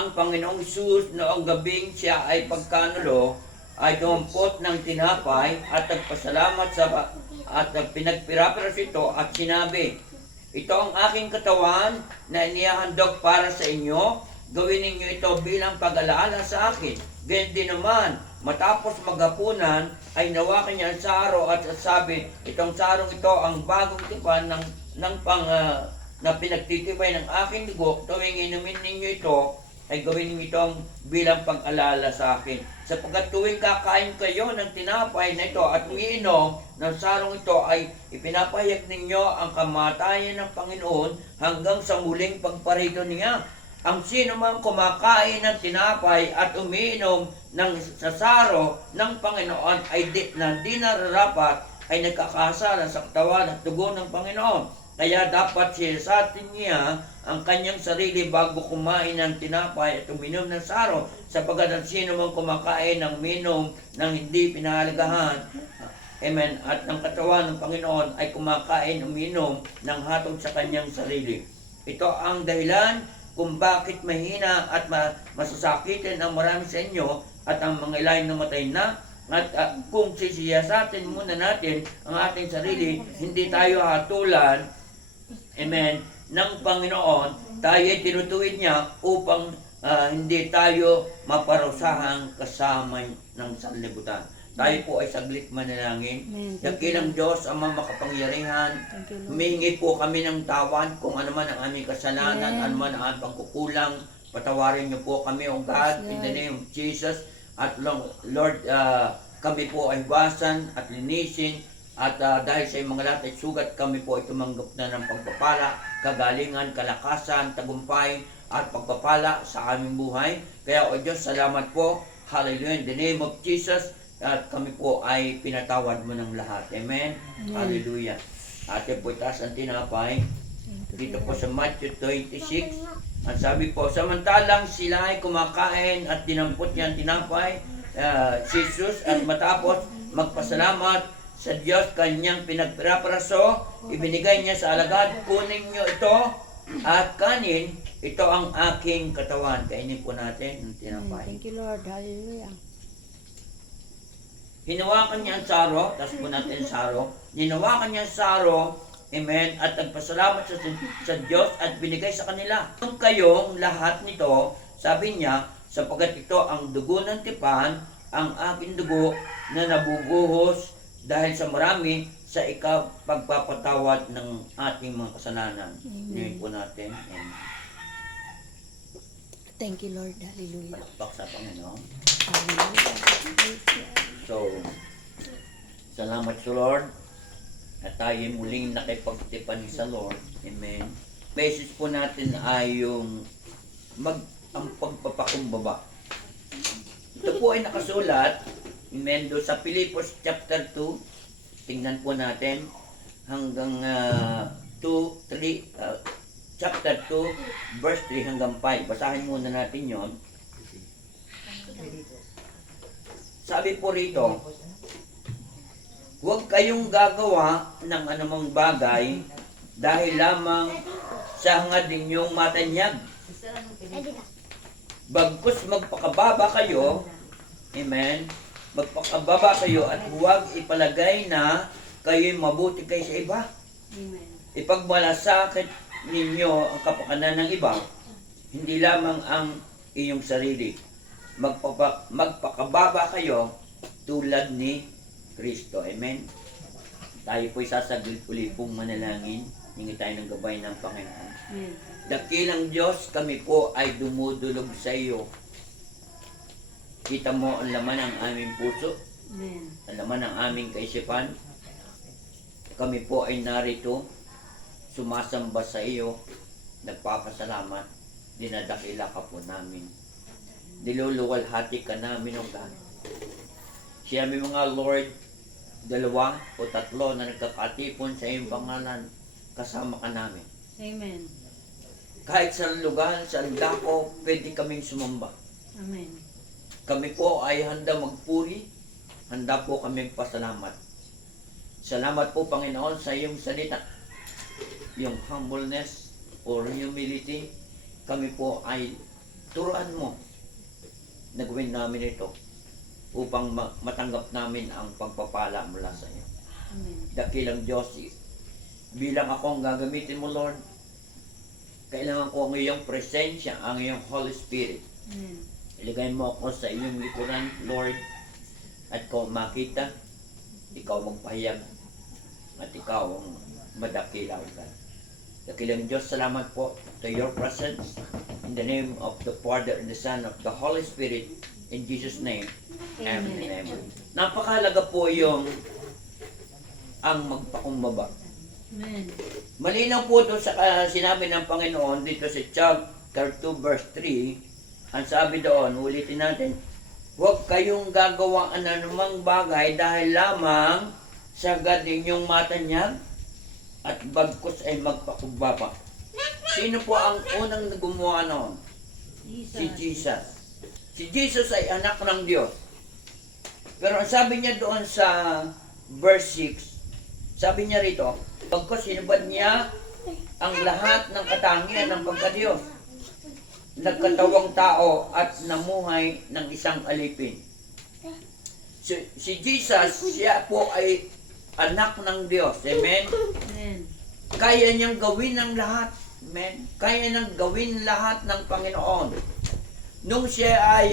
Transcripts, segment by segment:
ang Panginoong Hesus noong gabing siya ay pagkanulo ay dumampot ng tinapay at nagpasalamat at pinagpirapiras ito at sinabi, ito ang aking katawan na inihahandog para sa inyo. Gawin ninyo ito bilang pag-alaala sa akin. Ganyan din naman, matapos maghapunan, ay nawakan niya ang saro at sabi, itong sarong ito ang bagong tipan na pinagtitibay ng aking dugo. Tuwing inumin ninyo ito, ay gawin ninyo itong bilang pag-alala sa akin. Sapagkat tuwing kakain kayo ng tinapay na ito at umiinom ng sarong ito, ay ipinapahayag ninyo ang kamatayan ng Panginoon hanggang sa muling pagparito niya. Ang sino mang kumakain ng tinapay at umiinom ng sasaro ng Panginoon ay di nararapat ay nagkakasala sa katawan at dugo ng Panginoon. Kaya dapat siyasatin niya ang kanyang sarili bago kumain ng tinapay at uminom ng saro, sapagkat ang sino mang kumakain ng minom ng hindi pinahalagahan, amen, at ng katawan ng Panginoon ay kumakain uminom ng hatol sa kanyang sarili. Ito ang dahilan kung bakit mahina at masasakitin ang marami sa inyo at ang mga ilan namatay na. At kung sisiyasatin muna natin ang ating sarili, hindi tayo hatulan, amen, ng Panginoon, tayo ay tinutuwid niya upang hindi tayo maparusahang kasama ng sanlibutan. Tayo po ay saglit manalangin. Dakilang Diyos, Ama makapangyarihan, humingi po kami ng tawad kung ano man ang aming kasalanan, ano man ang aming pagkukulang. Patawarin niyo po kami, O God, in the name of Jesus. At Lord, kami po ay basan at linisin. At dahil sa mga lahat ay sugat, kami po ay tumanggap na ng pagpapala, kagalingan, kalakasan, tagumpay, at pagpapala sa aming buhay. Kaya, O Diyos, salamat po. Hallelujah. In the name of Jesus. At kami po ay pinatawad mo ng lahat. Amen? Hallelujah. Ate po itaas ang tinapay. Dito po sa Matthew 26. Ang sabi po, samantalang sila ay kumakain at dinampot niya ang tinapay, si Jesus, at matapos magpasalamat sa Diyos kanyang pinagpirapraso, ibinigay niya sa alagad, kunin niyo ito at kanin, ito ang aking katawan. Kainin po natin ng tinapay. Thank you, Lord. Hallelujah. Hinawakan niya ang saro, tapos po natin ang saro. Hinawakan niya ang saro, amen, at nagpasalamat sa Diyos at binigay sa kanila. Kung kayong lahat nito, sabi niya, sapagkat ito ang dugo ng tipan, ang aking dugo na nabubuhos dahil sa marami sa pagpapatawad ng ating mga kasalanan. Ngayon po natin. Amen. Thank you, Lord. Hallelujah. Palakpak sa Panginoon. Hallelujah. So, salamat sa Lord at tayo muling nakipagtipan sa Lord. Amen. Message po natin ay yung ang pagpapakumbaba. Ito po ay nakasulat, amen, do sa Pilipos chapter 2. Tingnan po natin hanggang chapter 2, verse 3 hanggang 5. Basahin muna natin yon. Sabi po rito, huwag kayong gagawa ng anumang bagay dahil lamang sa hangad ninyong matanyag. Bagkus magpakababa kayo, amen, magpakababa kayo at huwag ipalagay na kayo'y mabuti kayo sa iba. Ipagmalasakit ninyo ang kapakanan ng iba, hindi lamang ang inyong sarili. Magpakababa kayo tulad ni Kristo. Amen. Tayo po'y sasaglit uli pong manalangin. Hingi tayo ng gabay ng Panginoon. Dakilang Diyos, kami po ay dumudulog sa iyo. Kita mo ang laman ng aming puso, ang laman ng aming kaisipan. Kami po ay narito, sumasamba sa iyo, nagpapasalamat, dinadakila ka po namin. Niluluwalhati ka namin, O God. Siya may mga Lord, 2 o 3 na nagkakatipon sa iyong pangalan, kasama ka namin. Amen. Kahit sa lugar, sa dako, pwede kaming sumamba. Amen. Kami po ay handa magpuri, handa po kaming pasalamat. Salamat po, Panginoon, sa iyong salita. Yung humbleness or humility, kami po ay turuan mo na gawin namin ito upang matanggap namin ang pagpapala mula sa iyo. Amen. Dakilang Diyos, bilang ako ang gagamitin mo, Lord, kailangan ko ang iyong presensya, ang iyong Holy Spirit. Amen. Iligay mo ako sa iyong likuran, Lord, at ko makita, ikaw magpahayag, at ikaw ang madakilaw ka. Dakilang Diyos, salamat po to your presence. In the name of the Father and the Son of the Holy Spirit, in Jesus' name, amen and amen. Napakahalaga po yung ang magpakumbaba. Amen. Malinaw po doon sa sinabi ng Panginoon dito sa chapter 2 verse 3, ang sabi doon, ulitin natin, huwag kayong gagawa ng anumang bagay dahil lamang sagad inyong matanyag at bagkus ay magpakumbaba. Sino po ang unang gumawa noon? Si Jesus. Si Jesus ay anak ng Diyos. Pero ang sabi niya doon sa verse 6, sabi niya rito, pagkos sinubad niya ang lahat ng katangian ng pagkadiyos. Nagkatawang tao at namuhay ng isang alipin. Si Jesus, siya po ay anak ng Diyos. Amen? Amen. Kaya niyang gawin ang lahat. Amen? Kaya niyang gawin lahat ng Panginoon. Nung siya ay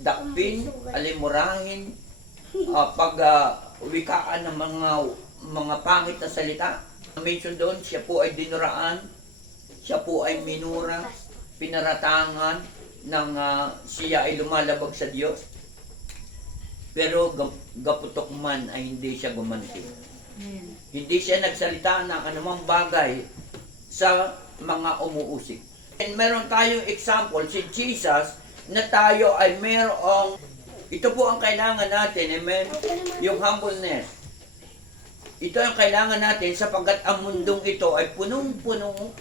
dakpin, alimurahin, wikaan ng mga pangit na salita. Mention doon, siya po ay dinuraan, siya po ay minura, pinaratangan ng siya ay lumalabag sa Diyos. Pero gaputok man ay hindi siya gumanti. Amen. Hindi siya nagsalita ng anumang bagay sa mga umuusik. And meron tayong example, si Jesus, na tayo ay merong, ito po ang kailangan natin, amen? Yung humbleness. Ito ang kailangan natin sapagkat ang mundong ito ay punong-puno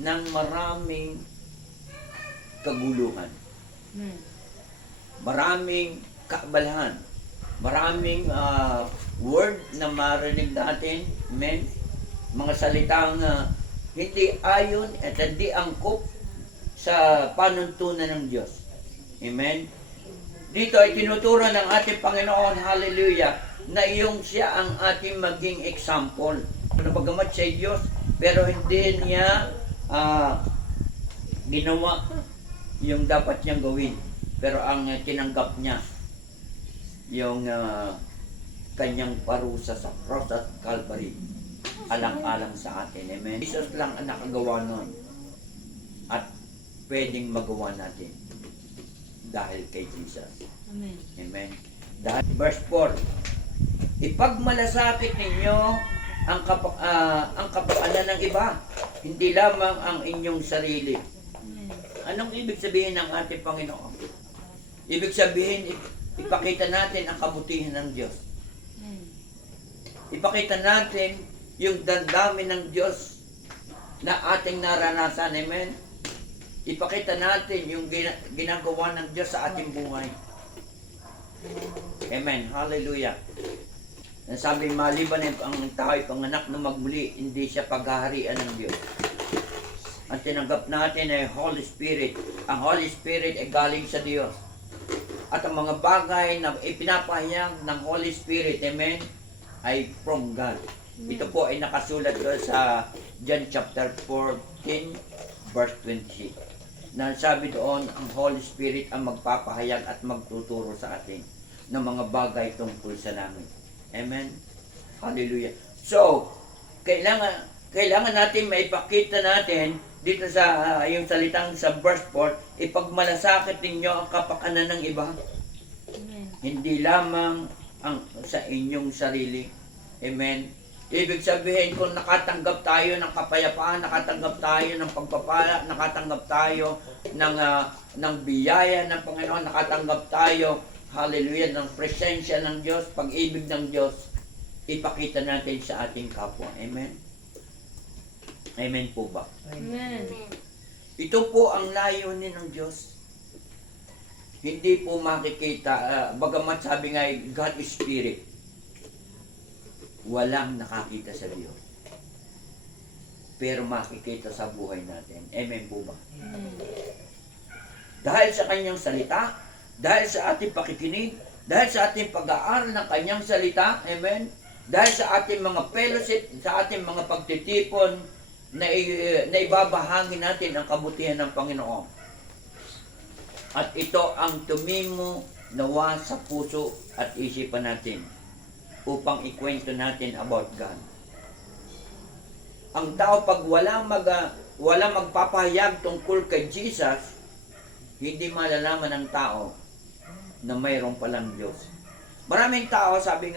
ng maraming kaguluhan. Amen. Maraming kaabalahan. Maraming word na marinig natin, amen? Mga salitang hindi ayon at hindi angkop sa panuntunan ng Diyos. Amen? Dito ay tinuturo ng ating Panginoon, hallelujah, na iyong siya ang ating maging example. Napagamat siya ay Diyos, pero hindi niya ginawa yung dapat niyang gawin. Pero ang tinanggap niya, yung kanyang parusa sa cross at Calvary, alang-alang sa atin. Amen? Jesus lang ang nakagawa nun. At pwedeng magawa natin dahil kay Jesus. Amen. Amen. Dahil verse 4, ipagmalasakit ninyo ang kapakanan ng iba, hindi lamang ang inyong sarili. Amen. Anong ibig sabihin ng ating Panginoon? Ibig sabihin, ipakita natin ang kabutihan ng Diyos. Amen. Ipakita natin yung damdamin ng Diyos na ating naranasan. Amen? Ipakita natin yung ginagawa ng Diyos sa ating buhay. Amen. Hallelujah. Sabi, maliban ang tao ay panganak na magmuli, hindi siya paghaharian ng Diyos. Ang tinanggap natin ay Holy Spirit. Ang Holy Spirit ay galing sa Diyos. At ang mga bagay na ipinapahayag ng Holy Spirit, amen, ay from God. Ito po ay nakasulat doon sa John chapter 14, verse 26. Na sabi doon, ang Holy Spirit ang magpapahayag at magtuturo sa atin ng mga bagay tungkol sa langit. Amen? Hallelujah. So, kailangan natin maipakita natin dito sa yung salitang sa verse 4, ipagmalasakit ninyo ang kapakanan ng iba. Amen. Hindi lamang ang sa inyong sarili. Amen? Ibig sabihin, kung nakatanggap tayo ng kapayapaan, nakatanggap tayo ng pagpapala, nakatanggap tayo ng biyaya ng Panginoon, nakatanggap tayo, hallelujah, ng presensya ng Diyos, pag-ibig ng Diyos, ipakita natin sa ating kapwa. Amen? Amen po ba? Amen. Ito po ang layunin ng Diyos. Hindi po makikita, bagamat sabi nga, God is Spirit. Walang nakakita sa Diyos. pero makikita sa buhay natin. Amen po ba? Amen. Dahil sa kanyang salita, dahil sa ating pakikinig, dahil sa ating pag-aaral ng kanyang salita, amen, dahil sa ating mga fellowship, sa ating mga pagtitipon, na ibabahagi natin ang kabutihan ng Panginoon. At ito ang tumimo nawa sa puso at isipan natin upang ikwento natin about God. Ang tao pag walang magpapahayag tungkol kay Jesus, hindi malalaman ng tao na mayroon palang Diyos. Maraming tao sabi,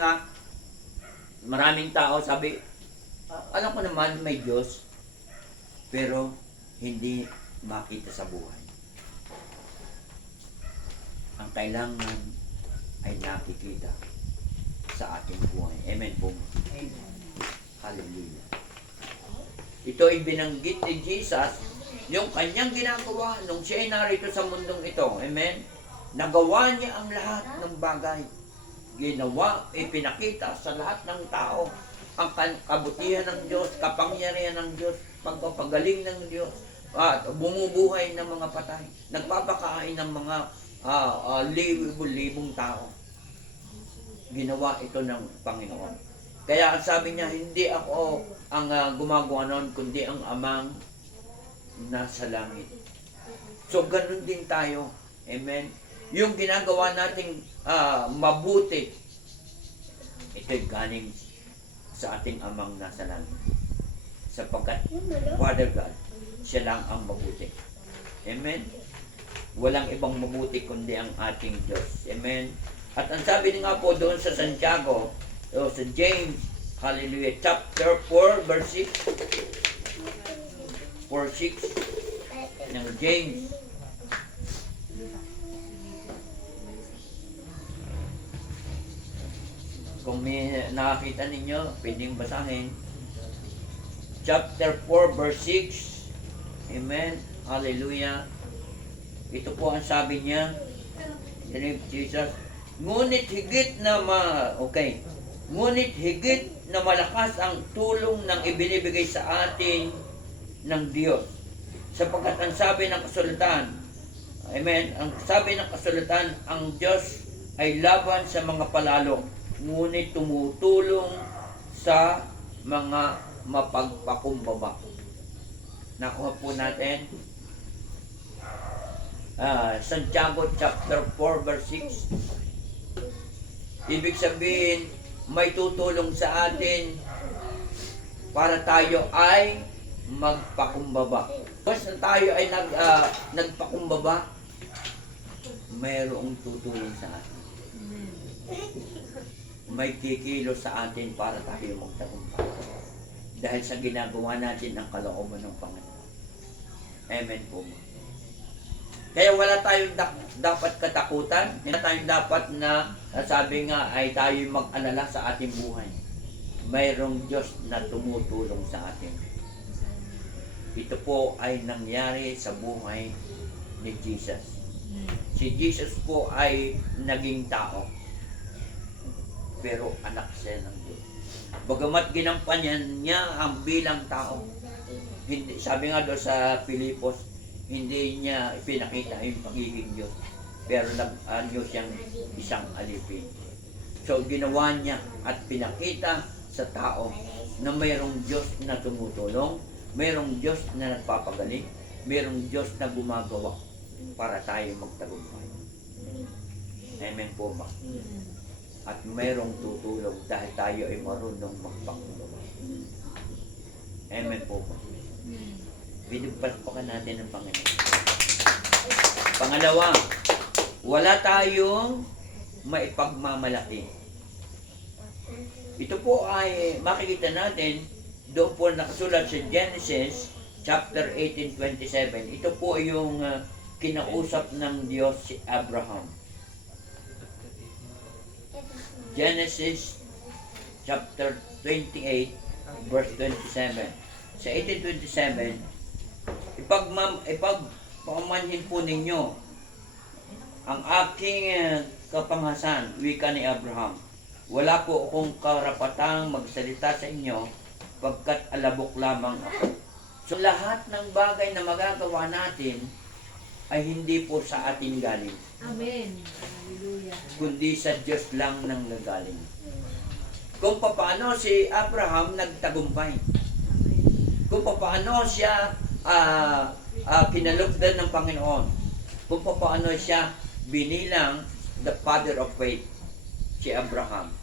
alam ko naman may Diyos, pero hindi makita sa buhay. Ang kailangan ay nakikita sa ating buhay. Amen po. Hallelujah. Ito ay binanggit ni Jesus, yung kanyang ginagawa nung siya ay narito sa mundong ito. Amen? Nagawa niya ang lahat ng bagay. Ginawa, ipinakita sa lahat ng tao ang kabutihan ng Diyos, kapangyarihan ng Diyos, pagpapagaling ng Diyos, at bumubuhay ng mga patay. Nagpapakain ng mga libong tao. Ginawa ito ng Panginoon. Kaya sabi niya, hindi ako ang gumagawa noon, kundi ang Amang nasa langit. So, ganun din tayo. Amen? Yung ginagawa nating mabuti, ito'y galing sa ating Amang nasa langit. Sapagkat, Father God, siya lang ang mabuti. Amen? Walang ibang mabuti kundi ang ating Diyos. Amen? At ang sabi nga po doon sa Santiago, o sa James, hallelujah, chapter 4, verse 6, 4:6 ng James. Kung may nakakita ninyo, pwedeng basahin. Chapter 4, verse 6. Amen. Hallelujah. Ito po ang sabi niya. In the name of Jesus. Ngunit higit na Ngunit higit na malakas ang tulong ng ibinibigay sa atin ng Diyos. Sapagkat ang sabi ng kasulatan, amen, ang sabi ng kasulatan, ang Diyos ay laban sa mga palalo, ngunit tumutulong sa mga mapagpakumbaba. Nakuha po natin. Santiago chapter 4 verse 6. Ibig sabihin, may tutulong sa atin para tayo ay magpakumbaba. Basta tayo ay nagpakumbaba, mayroong tutulong sa atin. May kikilo sa atin para tayo magtagumpay. Dahil sa ginagawa natin ang kalooban ng Panginoon. Amen po. Kaya wala tayong dapat katakutan, wala tayong dapat na sabi nga ay tayo mag-alala sa ating buhay. Mayroong Diyos na tumutulong sa atin. Ito po ay nangyari sa buhay ni Jesus. Si Jesus po ay naging tao, pero anak siya ng Diyos. Bagamat ginampanyan niya ang bilang tao, hindi, sabi nga doon sa Pilipos, hindi niya ipinakita yung pagiging Diyos. Pero nag-ano siyang isang alipin. So ginawa niya at pinakita sa tao na mayroong Diyos na tumutulong, mayroong Diyos na nagpapagaling, mayroong Diyos na gumagawa para tayo magtagumpay. Amen po ba? At mayroong tutulong dahil tayo ay marunong magpakumbaba. Amen po ba? Pinagpalpakan natin ang Panginoon. Pangalawa, wala tayong maipagmamalaki. Ito po ay makikita natin doon po nakasulat sa Genesis chapter 18:27. Ito po yung kinausap ng Diyos si Abraham. Genesis chapter 28 verse 27. Sa 18:27, ipagpamanhin po ninyo ang aking kapanghasan, wika ni Abraham. Wala po akong karapatang magsalita sa inyo, pagkat alabok lamang ako. So lahat ng bagay na magagawa natin ay hindi po sa atin galing, Amen. Hallelujah. kundi sa Diyos lang nang nagaling. Kung paano si Abraham nagtagumpay, Amen. kung paano siya pinalugdan ng Panginoon, kung paano siya binilang the father of faith, si Abraham,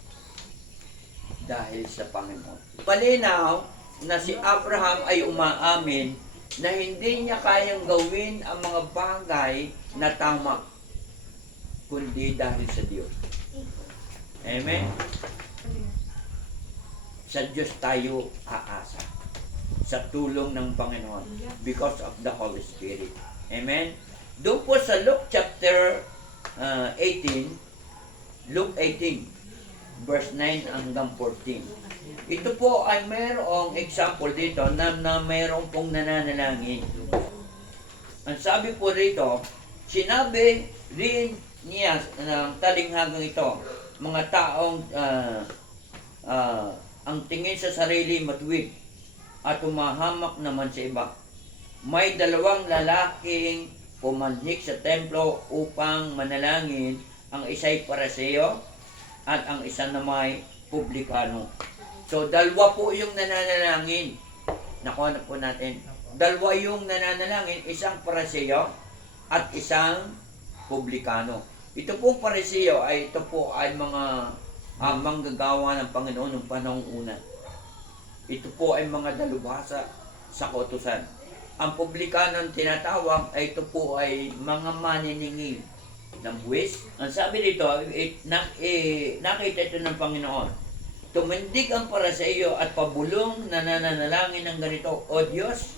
dahil sa Panginoon. Palinaw na si Abraham ay umaamin na hindi niya kayang gawin ang mga bagay na tama, kundi dahil sa Diyos. Amen? Sa Diyos tayo aasa. Sa tulong ng Panginoon. Because of the Holy Spirit. Amen? Doon po sa Luke chapter 18, Luke 18, verse 9 hanggang 14. Ito po ay mayroong example dito na mayroong pong nananalangin. Ang sabi po rito, sinabi rin niya ng talinghagang ito, mga taong ang tingin sa sarili matuwid at umahamak naman sa iba. May dalawang lalaking pumanhik sa templo upang manalangin, ang isa'y Pariseo at ang isa na may publikano. So, dalawa po yung nananalangin. Nakuha na po natin. Dalawa yung nananalangin, isang Pariseo at isang publikano. Ito pong Pariseo ay ito po ay mga manggagawa ng Panginoon ng panahong una. Ito po ay mga dalubhasa sa kautusan. Ang publikano ng tinatawag ay ito po ay mga maniningil ng buwis. Ang sabi dito, nakita ito ng Panginoon. Tumindig ang Pariseo at pabulong na nananalangin ng ganito, O Diyos,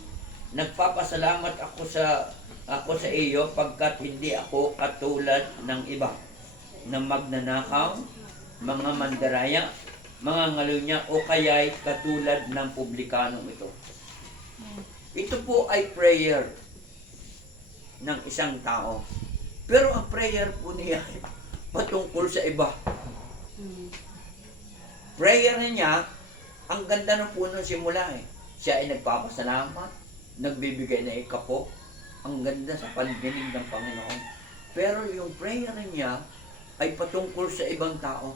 nagpapasalamat ako sa iyo pagkat hindi ako katulad ng iba na magnanakaw, mga mandaraya, mga ngalunya o kaya'y katulad ng publikanong ito. Ito po ay prayer ng isang tao. Pero ang prayer po niya ay patungkol sa iba. Prayer niya, ang ganda ng puno simula eh. Siya ay nagpapasalamat, nagbibigay na ikapo. Ang ganda sa panidinig ng Panginoon. Pero yung prayer niya ay patungkol sa ibang tao.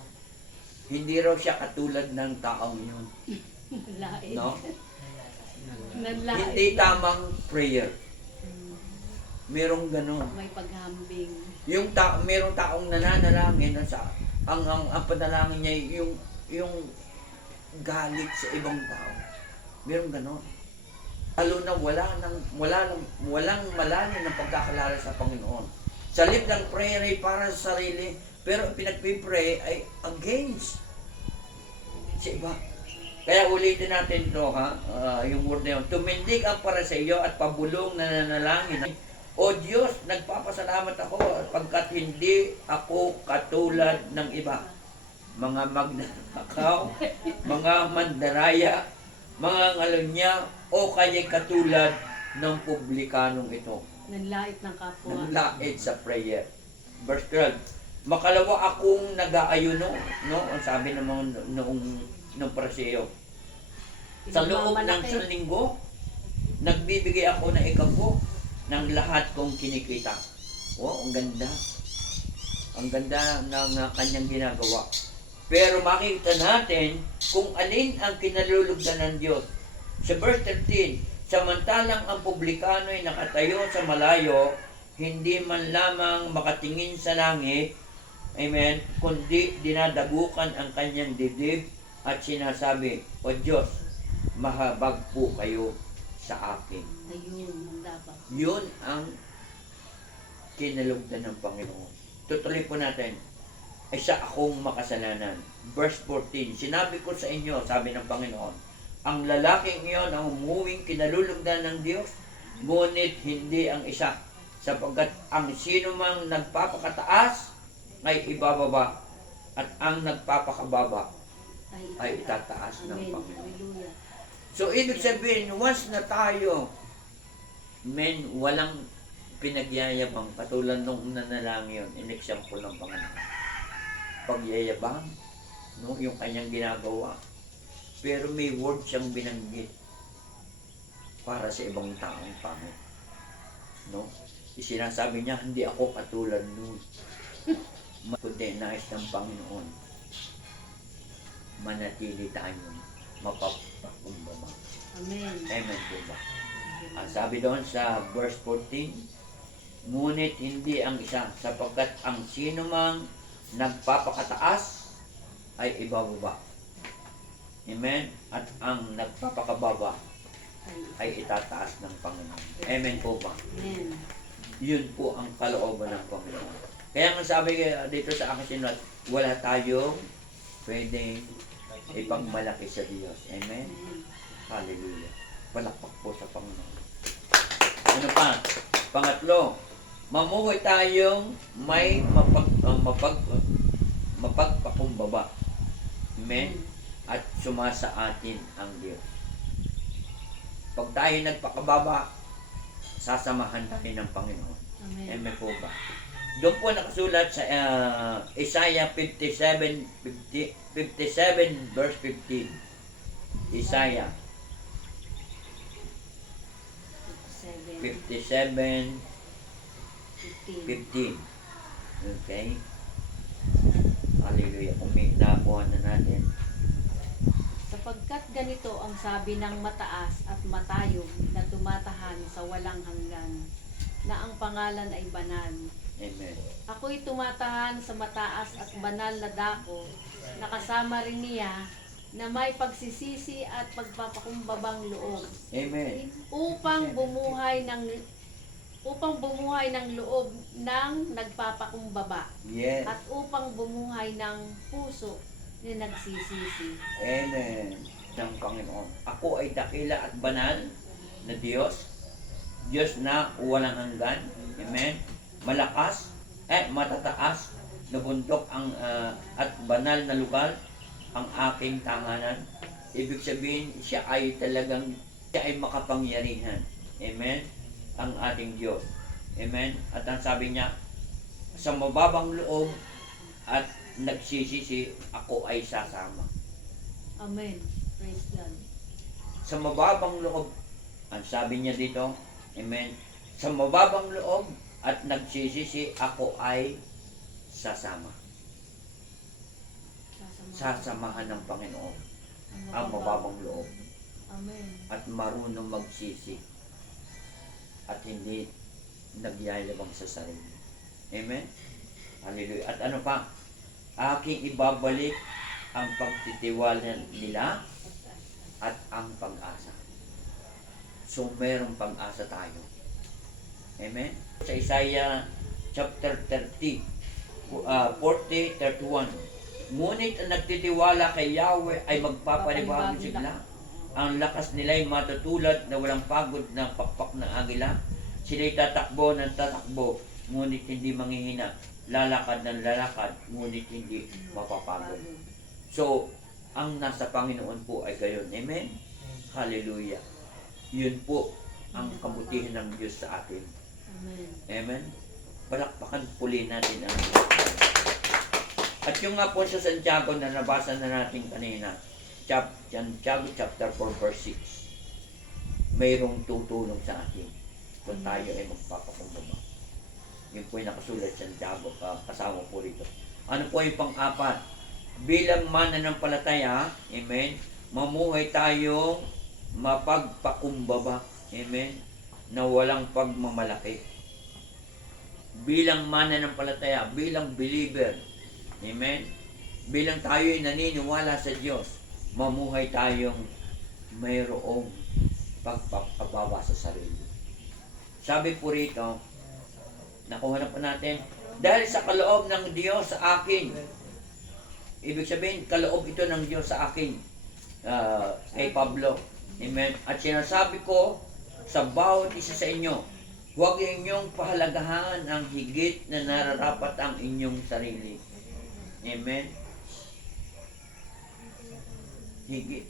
Hindi raw siya katulad ng taong yun. Lain. No? Nanlain. Hindi tamang prayer. Merong ganun. May paghambing. Yung merong taong nananalangin ang panalangin niya yung galit sa ibang tao. Merong ganun. Lalo na walang malalim ng pagkakalala sa Panginoon. Sa lip ng prayer ay para sa sarili, pero pinagpipray ay against sa iba. Kaya ulitin natin ito, yung word na yun. Tumindig ang Pariseo at pabulong na nanalangin. O Diyos, nagpapasalamat ako pagkat hindi ako katulad ng iba. Mga magnanakaw, mga mandaraya, mga ngalunya, o kaya'y katulad ng publikanong ito. Nanlait ng kapwa. Nanlait sa prayer. Verse 12. Makalawa akong nag-aayuno, no? Ang sabi naman ng Pariseo. Sa loob ng isang linggo, nagbibigay ako ng ikapo ng lahat kong kinikita. Oh, ang ganda. Ang ganda ng kanyang ginagawa. Pero makikita natin kung alin ang kinalulugdan ng Diyos. Sa verse 13, samantalang ang publikano ay nakatayo sa malayo, hindi man lamang makatingin sa langit, amen, kundi dinadabukan ang kanyang dibdib at sinasabi, O Diyos, mahabag po kayo sa akin. Ayun, ang dapat. Yun ang kinalugdan ng Panginoon. Tutuloy po natin, ay sa akong makasalanan. Verse 14, sinabi ko sa inyo, sabi ng Panginoon, ang lalaking iyon ang umuwing kinalulugdan ng Diyos, ngunit hindi ang isa, sapagkat ang sino mang nagpapakataas ay ibababa, at ang nagpapakababa ay itataas ng Amen. Panginoon. Hallelujah. So, ibig sabihin, once na tayo, walang pinagyayabang, katulad nung nanalangin yun, in example ng Panginoon. Pagyayabang, no, yung kanyang ginagawa. Pero may word siyang binanggit. para sa ibang taong pangit. No? Isinasabi niya, hindi ako katulad nun. Kundi nais ng Panginoon, manatili tayong mapapakumbaba. Amen. Amen po ba? Ang sabi doon sa verse 14, ngunit hindi ang isa, sapagkat ang sino mang nagpapakataas ay ibababa. Amen? At ang nagpapakababa ay itataas ng Panginoon. Amen po ba? Amen. Yun po ang kalooban ng Panginoon. Kaya nga sabi dito sa aking sinulat, wala tayong pwedeng ipagmalaki sa Diyos. Amen? Hallelujah. Palakpak po sa Panginoon. Ano pa? Pangatlo, mamuhay tayong may mapagpakumbaba. Amen? At sumasa atin ang Diyos. Pag tayo nagpakababa, sasamahan tayo ng Panginoon. Amen. Amen po ba? Doon po nakasulat sa Isaiah 57 verse 15. Isaiah 57, 15. 15. Okay? Hallelujah. Kung may nakuha na natin. Sapagkat ganito ang sabi ng mataas at matayog na tumatahan sa walang hanggan, na ang pangalan ay banal. Amen. Ako'y tumatahan sa mataas at banal na dako, nakasama rin niya na may pagsisisi at pagpapakumbabang loob, Amen. upang bumuhay ng loob ng nagpapakumbaba, Yes. at upang bumuhay ng puso na nagsisisi. Amen. Ng Panginoon. Ako ay dakila at banal na Diyos. Diyos na walang hanggan. Amen. Malakas, matataas na bundok ang at banal na lugar ang aking tahanan. Ibig sabihin, siya ay makapangyarihan. Amen. Ang ating Diyos. Amen. At ang sabi niya, sa mababang loob at nagsisisi, ako ay sasama. Amen. Praise God. Sa mababang loob, ang sabi niya dito, amen, sa mababang loob at nagsisisi, ako ay sasama. Sasamahan ng Panginoon ang mababang loob Amen. at marunong magsisi at hindi nagyayabang sa sarili. Amen? Hallelujah. At ano pa? Aking ibabalik ang pagtitiwala nila at ang pag-asa. So, merong pag-asa tayo. Amen? Sa Isaiah chapter 30, 40:31. Ngunit ang nagtitiwala kay Yahweh ay magpapanibago sigla. Ang lakas nila'y matutulad na walang pagod na pakpak ng agila. Sila'y tatakbo ng tatakbo, ngunit hindi manghihina. Lalakad ng lalakad, ngunit hindi mapapagod. So, ang nasa Panginoon po ay gayon. Amen? Hallelujah. Yun po ang kabutihan ng Diyos sa atin. Amen. Amen? Palakpakan puli natin ang Diyos. At yung nga po sa Santiago na nabasa na natin kanina, Santiago chapter 4 verse 6, mayroong tutulong sa atin kung tayo ay magpapakumbaba. Yun po yung nakasulat sa Santiago, kasama po rito. Ano po yung pang-apat? Bilang mananampalataya, amen, mamuhay tayong mapagpakumbaba, amen, na walang pagmamalaki. Bilang mananampalataya, bilang believer, amen, bilang tayo ay naniniwala sa Diyos, mamuhay tayong mayroong pagpapababa sa sarili. Sabi po rito, nakuha na po natin, dahil sa kaloob ng Diyos sa akin, ibig sabihin, kaloob ito ng Diyos sa akin, kay Pablo. Amen. At sinasabi ko sa bawat isa sa inyo, huwag inyong pahalagahan ang higit na nararapat ang inyong sarili. Amen.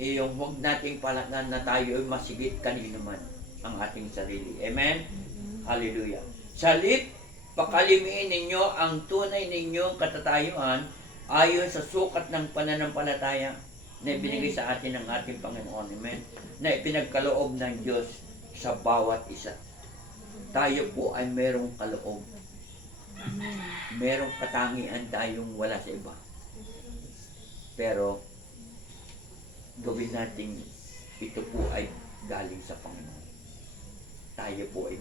Yung huwag nating palagahan na tayo ay masigit kanino man ang ating sarili. Amen. Hallelujah. Salip, pakalimiin ninyo ang tunay ninyong katatayuan ayon sa sukat ng pananampalataya na ibinigay sa atin ng ating Panginoon. Amen. Na ipinagkaloob ng Diyos sa bawat isa. Tayo po ay merong kaloob. Amen. Merong katangian tayong wala sa iba. Pero, gawin natin ito po ay galing sa Panginoon. Tayo po ay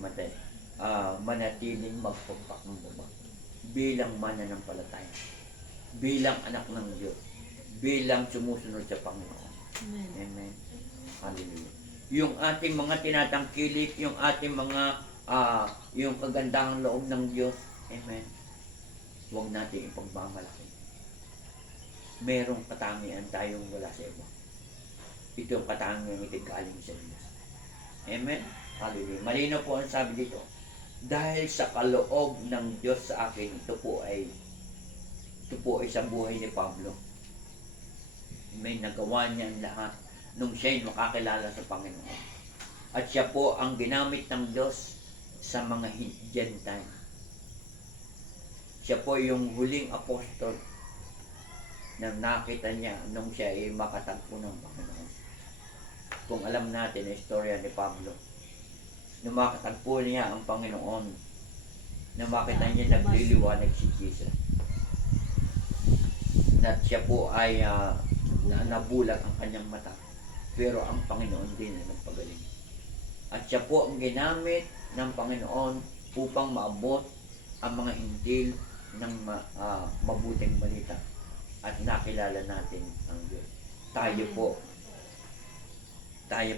manatiling magpagpakumbaba bilang mananampalataya, bilang anak ng Diyos, bilang sumusunod sa Panginoon. Amen. Amen. Hallelujah. Yung ating mga tinatangkilik, yung ating mga yung kagandahang loob ng Diyos, amen, huwag natin ipagmamalaki. Merong katangian tayong wala sa iba. Ito yung katangian ito galing sa Diyos. Amen. Hallelujah. Malinaw po ang sabi dito. Dahil sa kaloob ng Diyos sa akin, ito po ay sa buhay ni Pablo. May nagawa niya ang lahat nung siya'y makakilala sa Panginoon. At siya po ang ginamit ng Diyos sa mga Gentile. Siya po yung huling apostol na nakita niya nung siya ay makatagpo ng Panginoon. Kung alam natin ang istorya ni Pablo, nung makatagpo niya ang Panginoon, na makita niya nagliliwanag si Jesus. At siya po ay nabulag ang kanyang mata. Pero ang Panginoon din ay nagpagaling. At siya po ang ginamit ng Panginoon upang maabot ang mga hintil ng mabuting balita. At nakilala natin ang Diyos. Tayo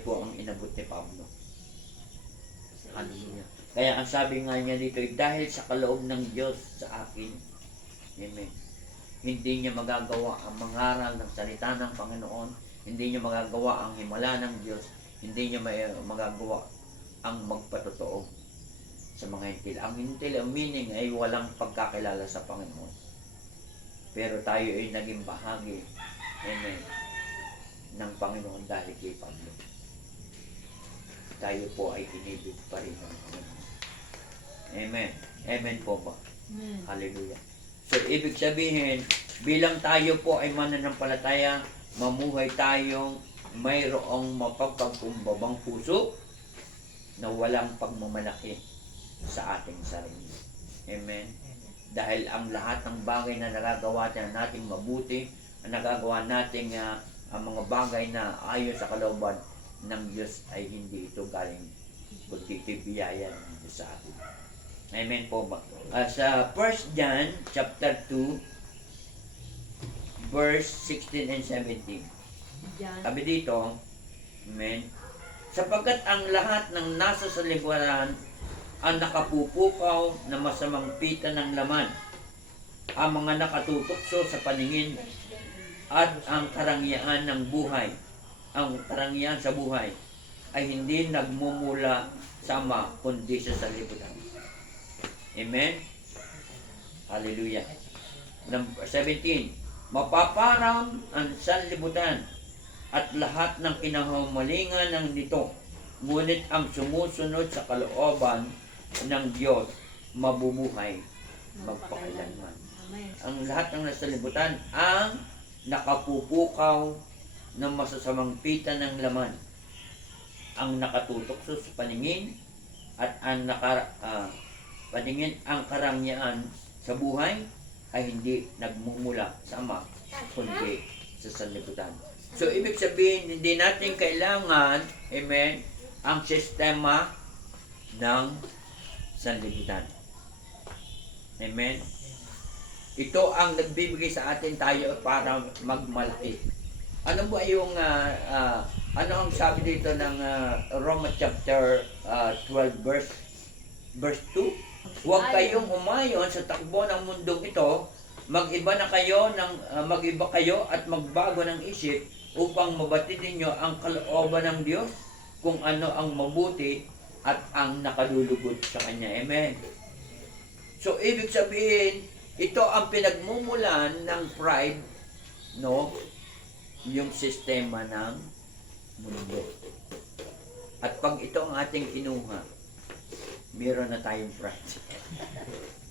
po ang inabot ni Pablo. Hallelujah. Kaya ang sabi nga niya dito, dahil sa kaloob ng Diyos sa akin, amen, hindi niya magagawa ang mangaral ng salita ng Panginoon, hindi niya magagawa ang himala ng Diyos, hindi niya magagawa ang magpatotoo sa mga hintil. Ang hintil, ang meaning ay walang pagkakilala sa Panginoon. Pero tayo ay naging bahagi, amen, ng Panginoon dahil kay Pablo. Tayo po ay inibig pa rin ng Panginoon. Amen. Amen po ba? Amen. Hallelujah. So, ibig sabihin, bilang tayo po ay mananampalataya, mamuhay tayong mayroong mapagpagkumbabang puso na walang pagmamalaki sa ating sarili. Amen. Dahil ang lahat ng bagay na nagagawa nating mabuti, ang nagagawa nating ang mga bagay na ayon sa kalooban ng Diyos ay hindi ito galing kundi ito'y biyaya ng Diyos sa atin. Amen po ba? Sa 1 John chapter 2 verse 16 and 17. Diyan. Sabi dito, amen, sapagkat ang lahat ng nasa saliburan ang nakapupukaw na masamang pita ng laman, ang mga nakatutukso sa paningin at ang karangyaan ng buhay, ang karangyaan sa buhay ay hindi nagmumula sa Ama kundi sa salibutan. Amen? Hallelujah. Number 17, mapaparam ang sanlibutan at lahat ng kinahumalingan ng nito, ngunit ang sumusunod sa kalooban ng Diyos mabubuhay magpakailanman. Amen. Ang lahat ng nasa libutan ang nakapupukaw ng masasamang pita ng laman, ang nakatutok sa paningin at ang paningin ang karangyaan sa buhay ay hindi nagmumula sa Ama kundi sa sanlibutan. So ibig sabihin, hindi natin kailangan, amen, ang sistema ng sanlibutan. Amen. Ito ang nagbibigay sa atin tayo para magmalaki. Ano ba yung ano ang sabi dito ng Romans chapter 12 verse 2? Huwag kayong umayon sa takbo ng mundong ito, mag-iba kayo at magbago ng isip upang mabatid ninyo ang kalooban ng Diyos kung ano ang mabuti at ang nakalulugod sa Kanya. Amen. So, ibig sabihin, ito ang pinagmumulan ng pride, no? Yung sistema ng mundo. At pag ito ang ating kinuha, meron na tayong pride.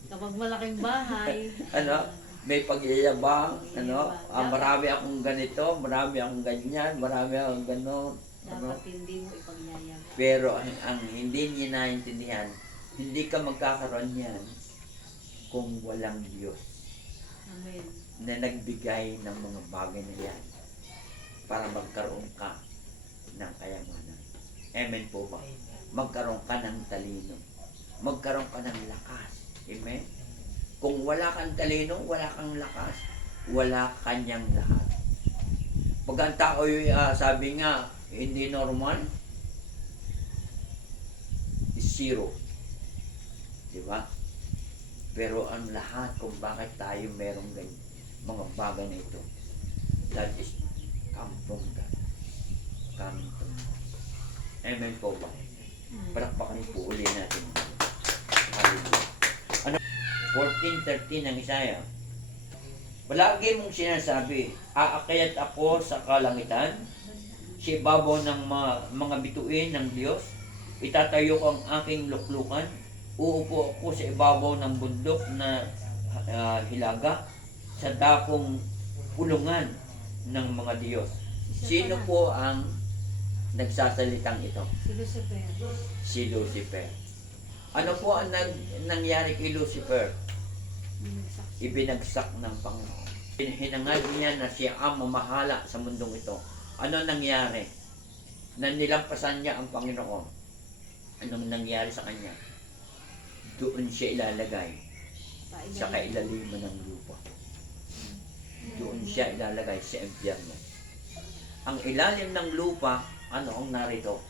Kapag malaking bahay, Ano? May pagyayabang, ano? Marami akong ganito, marami akong ganyan, marami akong gano'n. Ano? dapat hindi mo ipagyayabang. Pero ang hindi niya naintindihan, hindi ka magkakaroon yan kung walang Diyos Amen. na nagbigay ng mga bagay na yan para magkaroon ka ng kayamanan. Amen po ba? Magkaroon ka ng talino. Magkaroon ka ng lakas. Amen? Kung wala kang talino, wala kang lakas, wala kanyang lahat. Pag ang tao sabi nga, hindi normal, is zero. Diba? Pero ang lahat kung bakit tayo merong ganyan, mga bagay na ito, that is come from God. Coming from God. Amen po ba? Palakpakan po uli natin. Hallelujah. Ano? 14:13 ng Isaiah. Palagi mong sinasabi, aakyat ako sa kalangitan, sa ibabaw ng mga bituin ng Diyos, itatayo ko ang aking luklukan, uupo ako sa ibabaw ng bundok na hilaga, sa dakong pulungan ng mga Diyos. Sino po ang nagsasalitang ito? Si Lucifer. Si Lucifer. Ano po ang nangyari kay Lucifer? Binagsak. Ibinagsak ng Panginoon. Hinangad niya na siya ang mamahala sa mundong ito. Ano nangyari? Na nilampasan niya ang Panginoon. Anong nangyari sa kanya? Doon siya ilalagay sa kailaliman ng lupa. Doon siya ilalagay sa impyerno. Ang ilalim ng lupa, ano ang narito?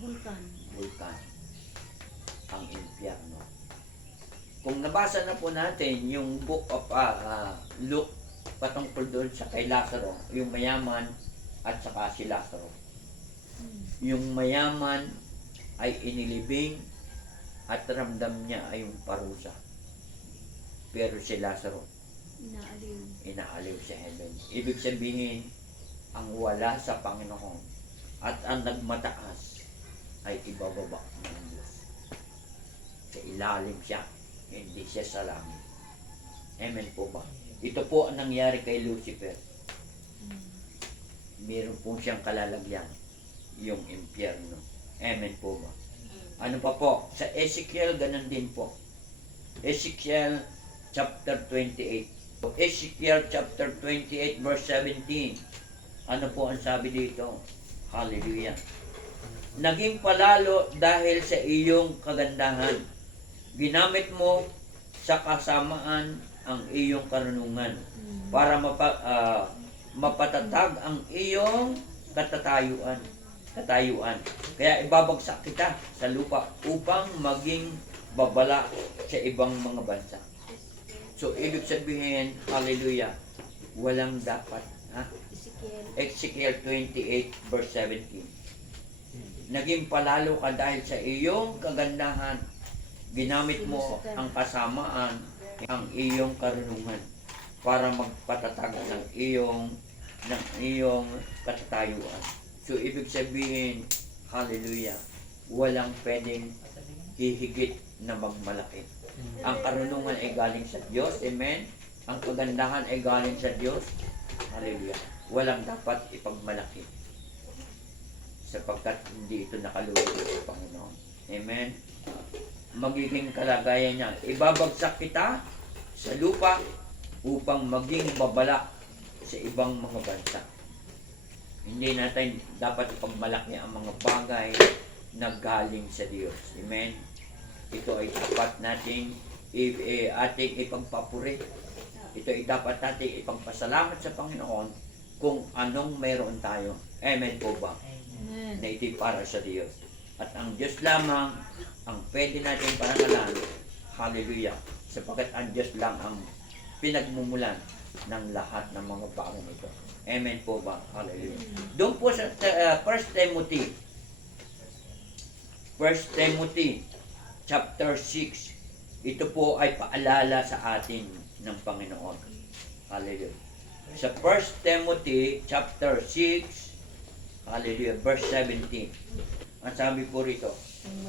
Vulkan. Vulkan. Ang impyerno. Kung nabasa na po natin yung book of Luke patungkol doon sa kay Lazaro, yung mayaman at saka si Lazaro. Yung mayaman ay inilibing at ramdam niya ay yung parusa. Pero si Lazaro, inaaliw sa heaven. Ibig sabihin, ang wala sa Panginoon at ang nagmataas ay ibababa ng Diyos. Sa ilalim siya, hindi siya sa langit. Amen po ba? Ito po ang nangyari kay Lucifer. Meron po siyang kalalagyan, yung impyerno. Amen po ba? Ano pa po? Sa Ezekiel, ganun din po. Ezekiel chapter 28. Ezekiel chapter 28 verse 17. Ano po ang sabi dito? Hallelujah. Naging palalo dahil sa iyong kagandahan. Ginamit mo sa kasamaan ang iyong karunungan para mapatatag ang iyong katayuan. Kaya ibabagsak kita sa lupa upang maging babala sa ibang mga bansa. So, ibig sabihin, hallelujah, walang dapat. Ha? Ezekiel 28 verse 17. Naging palalo ka dahil sa iyong kagandahan. Ginamit mo ang kasamaan, ang iyong karunungan para magpatatag ng iyong katatayuan. So, ibig sabihin, hallelujah, walang pwedeng hihigit na magmalaki. Ang karunungan ay galing sa Diyos, amen? Ang kagandahan ay galing sa Diyos, hallelujah. Walang dapat ipagmalaki sapagkat hindi ito nakaluwag sa Panginoon. Amen? Magiging kalagayan niya, ibabagsak kita sa lupa upang maging babala sa ibang mga bansa. Hindi natin dapat ipagmalaki ang mga bagay na galing sa Diyos. Amen? Ito ay dapat nating ating ipagpapuri. Ito ay dapat nating ipagpasalamat sa Panginoon kung anong meron tayo. Amen po ba? Amen. Na ito'y para sa Diyos. At ang Diyos lamang ang pwede natin parangalan. Hallelujah. Sapagkat ang Diyos lang ang pinagmumulan ng lahat ng mga bagay nito. Amen po ba? Hallelujah. Doon po sa 1 Timothy chapter 6, ito po ay paalala sa atin ng Panginoon. Hallelujah. Sa 1 Timothy chapter 6, hallelujah, verse 17. Ang sabi po rito,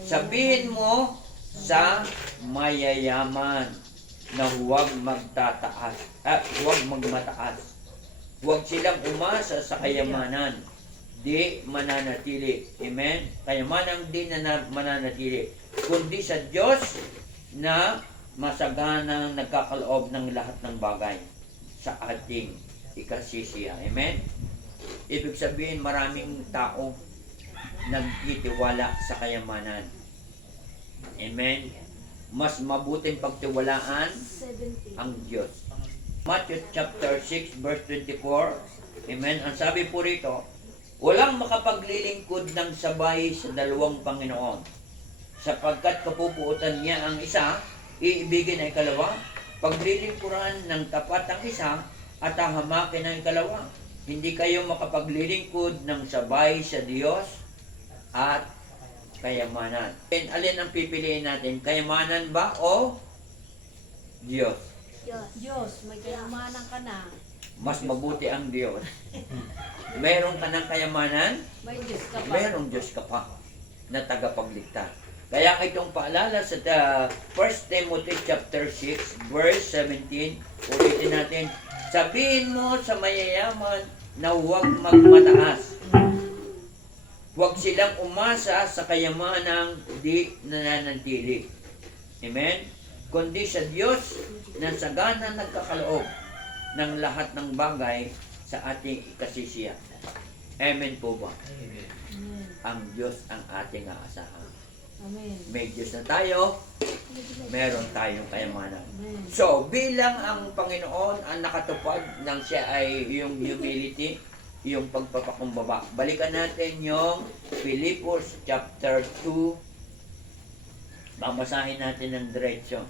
sabihin mo sa mayayaman na huwag magmataas. Huwag silang umasa sa kayamanan, di mananatili. Amen? Kayamanang di mananatili, kundi sa Diyos na masaganang nagkakaloob ng lahat ng bagay sa ating ikasisiya. Amen? Ibig sabihin, maraming tao nagtitiwala sa kayamanan. Amen? Mas mabuting pagtiwalaan 70. ang Diyos. Matthew chapter 6 verse 24. Amen? Ang sabi po rito, walang makapaglilingkod ng sabay sa dalawang Panginoon, sapagkat kapupuutan niya ang isa, iibigin ang ikalawa, paglilingkuran ng tapat ang isa, at hahamakin ang ikalawa. Hindi kayo makapaglilingkod ng sabay sa Diyos at kayamanan. Alin ang pipiliin natin? Kayamanan ba o Diyos? Diyos, may kayamanan ka na. Mas mabuti ang Diyos. Meron ka ng kayamanan, May Diyos ka pa. merong Diyos ka pa na tagapagligtas. Kaya itong paalala sa 1 Timothy chapter 6 verse 17, ulitin natin, sabihin mo sa mayayaman na huwag magmataas. Huwag silang umasa sa kayamanang di nananatili. Amen? Kundi sa Diyos na sagana nagkakaloob ng lahat ng bagay sa ating ikasisiya. Amen po ba? Amen. Ang Diyos ang ating aasahan. Amen. May Diyos na tayo, meron tayong kayamanan. Amen. So, bilang ang Panginoon ang nakatupad ng siya ay yung humility, yung pagpapakumbaba. Balikan natin yung Filipos chapter 2. Babasahin natin ng diretsyo.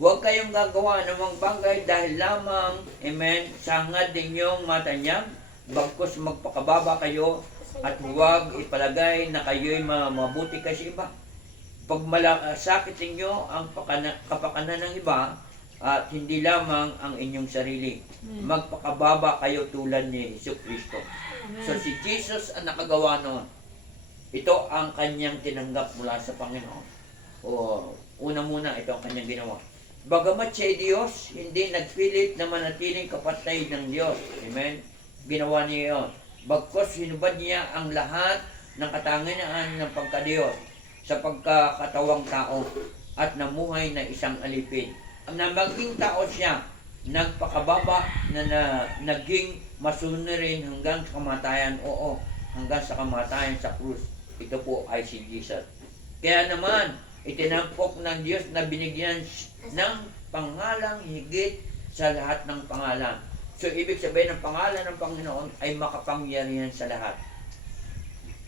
Huwag kayong gagawa ng mga bagay dahil lamang, amen, sangad ninyong matanyag, bagkus magpakababa kayo, at huwag ipalagay na kayo'y mabuti kasi iba. Pag sakit ninyo ang kapakanan ng iba, at hindi lamang ang inyong sarili. Magpakababa kayo tulad ni Jesucristo. So si Jesus ang nakagawa noon. Ito ang kanyang tinanggap mula sa Panginoon. Una muna, ito ang kanyang ginawa. Bagamat siya ay Diyos, hindi nagpilit na manatiling kapatid ng Diyos. Amen? Ginawa niya yun. Bagkos hinubad niya ang lahat ng katangian ng pagka-Diyos sa pagkakatawang tao at namuhay na isang alipin. Na maging tao siya, nagpakababa na naging masunurin hanggang sa kamatayan. Oo, hanggang sa kamatayan sa krus. Ito po ay si Jesus. Kaya naman, itinampok ng Diyos na binigyan ng pangalang higit sa lahat ng pangalan. So, ibig sabihin ng pangalan ng Panginoon ay makapangyarihan sa lahat.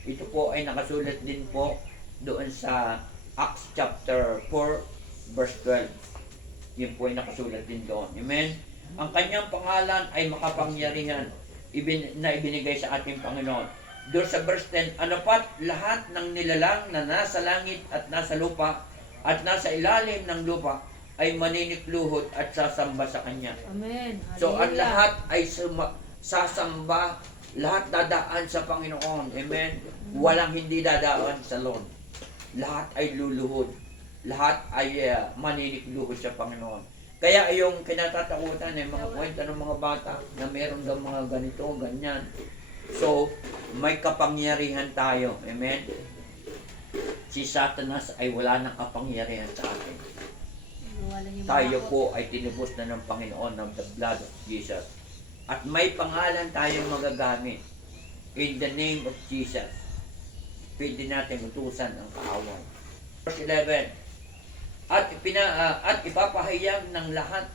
Ito po ay nakasulat din po doon sa Acts chapter 4 verse 12. Yun po ay nakasulat din doon. Amen? Ang kanyang pangalan ay makapangyarihan na ibinigay sa ating Panginoon. Doon sa verse 10, anapat lahat ng nilalang na nasa langit at nasa lupa at nasa ilalim ng lupa ay maninikluhod at sasamba sa Kanya. Amen. So, ang Hallelujah. lahat ay sasamba, lahat dadaan sa Panginoon. Amen? Walang hindi dadaan sa Lord. Lahat ay luluhod. Lahat ay maninikluhod sa Panginoon. Kaya yung kinatatakutan ng mga kwento ng mga bata na meron daw mga ganito, ganyan. So, may kapangyarihan tayo. Amen? Si Satanas ay wala ng kapangyarihan sa atin. Tayo po ay tinubos na ng Panginoon ng the blood of Jesus. At may pangalan tayong magagamit. In the name of Jesus. Pwede natin utusan ang kaaway. Verse 11. At ipapahayag ng lahat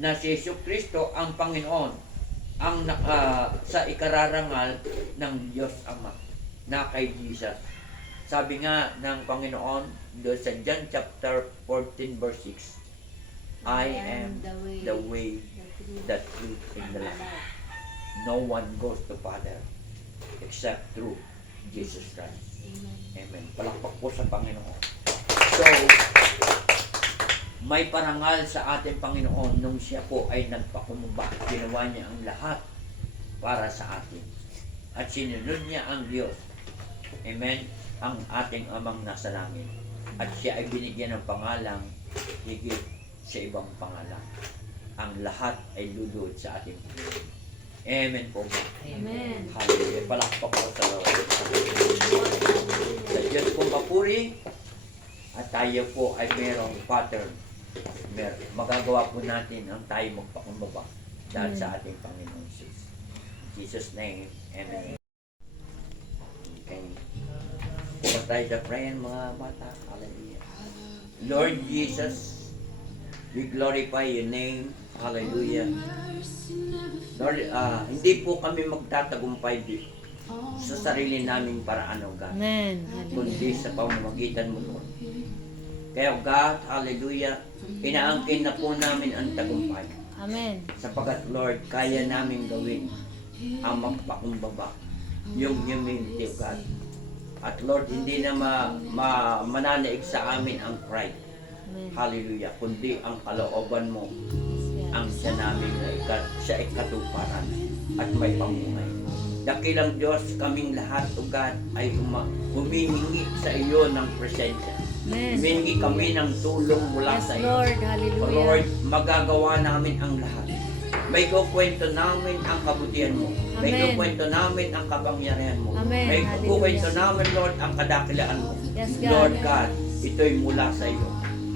na si Jesucristo ang Panginoon ang sa ikararangal ng Diyos Ama na kay Jesus. Sabi nga ng Panginoon doon sa John chapter 14 verse 6, I am the way, the truth, and the life. No one goes to Father except through Jesus Christ. Amen. Palakpak po sa Panginoon. So, may parangal sa ating Panginoon nung siya po ay nagpakumbaba. Ginawa niya ang lahat para sa atin. At sinunod niya ang Diyos. Amen? Ang ating amang nasa langit. At siya ay binigyan ng pangalang higit sa ibang pangalan. Ang lahat ay luluhod sa ating Panginoon. Amen po. Amen. Hallelujah. Palakpak po sa Lord. Sa Diyos pong papuri at tayo po ay merong pattern. Magagawa po natin ang tayo magpakumbaba dahil sa ating Panginoon Jesus. In Jesus' name, Amen. Okay. Kung tayo sa prayer mga bata, hallelujah. Lord Jesus, we glorify your name. Hallelujah. Lord, hindi po kami magtatagumpay sa sarili naming paraan, O God. Amen. Kundi sa pamamagitan mo, Lord. Kaya, God, hallelujah, inaangkin na po namin ang tagumpay. Amen. Sapagat, Lord, kaya namin gawin ang magpakumbaba, yung humility, O God. At Lord, hindi na mananaig sa amin ang pride. Amen. Hallelujah. Kundi ang kalooban mo ang siya namin sa ikatuparan at may pamuhay. Dakilang Diyos, kaming lahat, O God, ay humihingi sa iyo ng presensya. Amen. Humihingi kami ng tulong mula Yes, sa iyo. Lord. O Hallelujah. Lord, magagawa namin ang lahat. May kukwento namin ang kabutihan mo. May Amen. kukwento namin ang kapangyarihan mo. Amen. May Hallelujah. kukwento namin, Lord, ang kadakilaan mo. Yes, God. Lord God, ito'y mula sa iyo.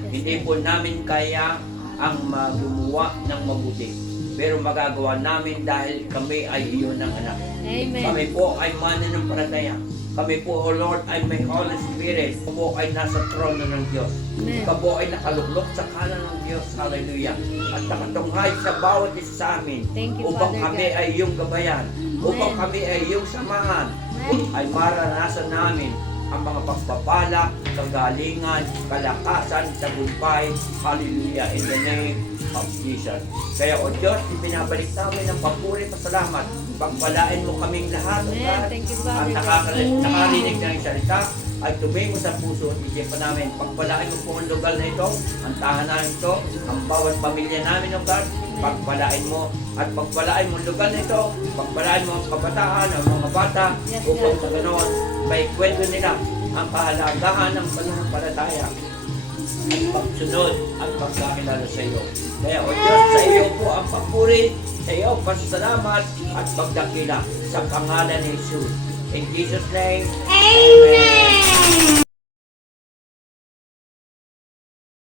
Yes, Hindi God. po namin kaya ang gumawa ng mabuti. Pero magagawa namin dahil kami ay iyon ng anak. Amen. Kami po ay mananampalataya. Kami po, O Lord, ay may Holy Spirit. Kami po ay nasa trono ng Diyos. Amen. Kami po ay nakaluklok sa kanan ng Diyos. Hallelujah. At nakatunghay sa bawat isa sa amin. Thank you, Upang Father kami God. ay iyong gabayan. Upang Amen. kami ay iyong samahan. Amen. Ay maranasan namin ang mga pagpapala, kagalingan, kalakasan, tagumpay. Hallelujah. In the name of Jesus. Kaya, O Diyos, ibinabalik namin ang papuri, pasalamat. Pagpalain mo kaming lahat, O Amen. God. Thank you, Ang Father God. nakarinig ng salita ay tumingo sa puso at isipan namin. Pagpalain mo po ang lugar na ito, ang tahanan ito, ang bawat pamilya namin, O God. Pagpalain mo at pagpalain mo ang lugar na ito, pagpalain mo ang kabataan, ang mga bata, Yes, upang God. sa ganoon, may kwento nila ang kahalagahan ng pananampalataya at pagsunod at pagkakilala sa iyo. Kaya, O Diyos, sa iyo po ang papuri, sa iyo pasasalamat at pagdakila sa pangalan ni Jesus. In Jesus' name, Amen.